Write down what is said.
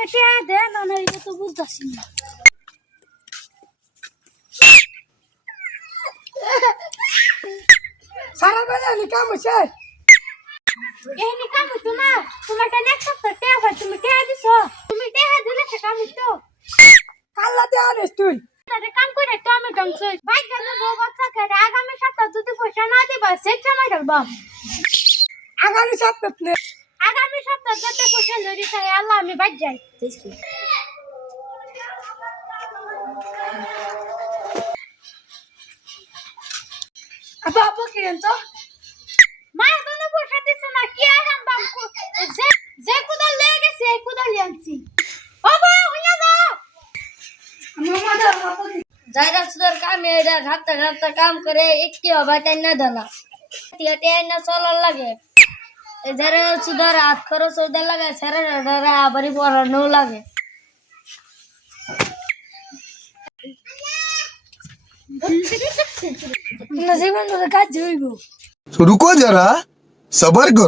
কেটে দে না না এটা তো বুঝতাছি না সারা বেলা কাম হচ্ছে এই নি কাম তোমার টা নেক্সট সপ্তাহ তে হবে তুমি তে দিছো তুমি তে দিলে সে কাম তো কাল্লাতে আনিস তুই তারে কাম করে তো আমি ধ্বংস ভাই গেল বাচ্চা করে আগামী সপ্তাহ যদি পয়সা না দিবা সেটা মাই ডালবা আগামী সপ্তাহে আগামী সপ্তাহ যত পয়সা লরি তাই আল্লাহ আমি বাদ যাই আপা আপা কি জানতো মা কোনো পয়সা দিছ না কি আরাম বাম যে কুদা লেগে গেছে এই কুদা লিয়ানছি বাবা হইয়া দাও মামা দা আপা যারা সুদার কামে এরা রাত্তা রাত্তা কাম করে একটি অবাই তাই না দেনা টিয়াটে না চলার লাগে যারা সুদার হাত খরচ ওদের লাগে সারা রারা আবারই পড়ানো লাগে না জীবন কাজ হইব रुको जरा सबर करो।